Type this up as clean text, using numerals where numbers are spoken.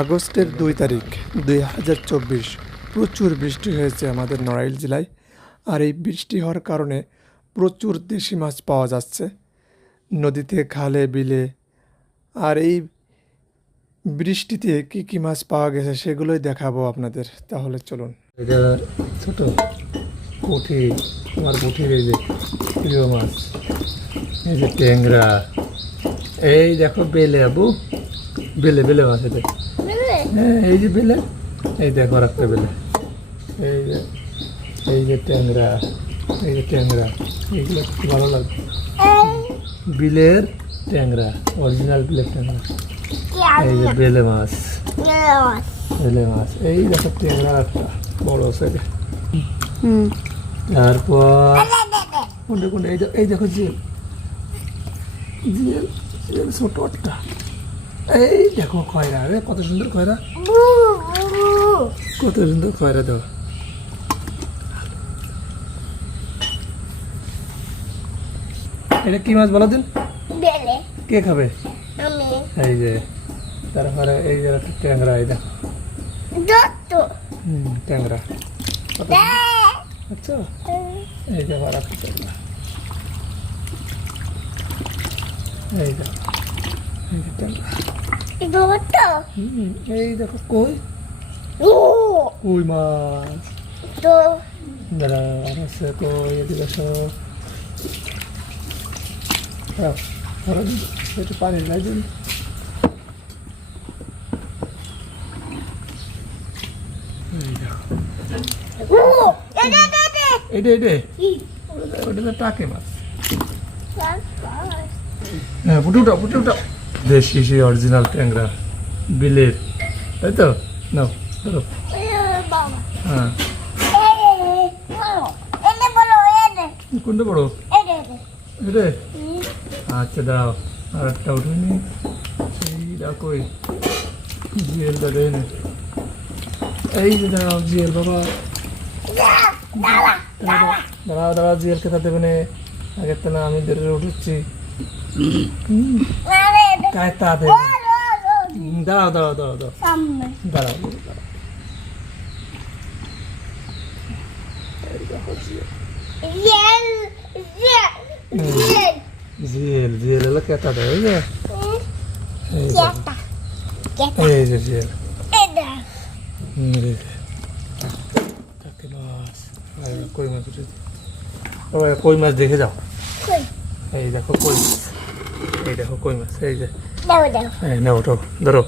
আগস্টের 2 তারিখ 2024 প্রচুর বৃষ্টি হয়েছে আমাদের নড়াইল জেলায়। আর এই বৃষ্টি হওয়ার কারণে প্রচুর দেশি মাছ পাওয়া যাচ্ছে নদীতে, খালে, বিলে। আর এই বৃষ্টিতে কি কি মাছ পাওয়া গেছে সেগুলোই দেখাবো আপনাদের। তাহলে চলুন। এটা ছোট পুঁটি, আমার পুঁটির এই যে প্রিয় মাছ, এই যে ট্যাংরা, এই দেখো বেলে, আবু বেলে বেলে মাছ, এটা হ্যাঁ এই যে বেলে, এই দেখো আর একটা বেলে, এই যে ট্যাংরা, এই যে ট্যাংরা, এইগুলো খুব ভালো লাগবে। বিলের ট্যাংরা, অরিজিনাল বিলের ট্যাংরা, এই যে বেলে মাছ, বেলে মাছ, এই দেখো ট্যাংরা একটা বড় সাইজে। তারপর কোনটা কোনটা, এই দেখো জিয়েল, জিয়েল জিয়েল ছোট একটা, এই দেখো খয়রা, রে কত সুন্দর খয়রা, কত সুন্দর খয়রা দেওয়া। এটা কি মাছ বলো দিন, কে খাবে? এই যে তারপরে এই যে একটা ট্যাংরা, এই দেখো ট্যাংরা, আচ্ছা এই দেখো আর একটা ট্যাংরা, এই দেখো এই যে ট্যাংরা, এই দেখো কই, কই মাছ, দাঁড়া আর আছে কই, এদিকে সব একটু পানি লাই দিন। ওটা টাকে মাছ, হ্যাঁ ফুটে উঠাও, ফুটে উঠাও। দেশি সেই অরিজিনাল ট্যাংরা বিলের, তাই তো, নাও ধরো। হ্যাঁ কোনটা বড়, এটা আচ্ছা দাও, আর একটা উঠে নি, সেইটা কই, জিয়েলটা দেয় না, এই যে দাও জিয়েল বাবা, দাঁড়াও দাঁড়াও, জিয়েল খেতে দেবে না, আগের তো না আমি ধরে উঠেছি, তা দেবে, দাঁড়াও দাঁড়াও দাঁড়াও দাঁড়াও দাঁড়াও দাঁড়াও, জিয়েল জিয়েল হলো কেতা দেয়, এই যে এই যে জিয়েল, কই মাছ উঠেছে, কই মাছ দেখে যাও, এই দেখো কই মাছ, এই দেখো কই মাছ, এই যে না ওঠো, ধরো,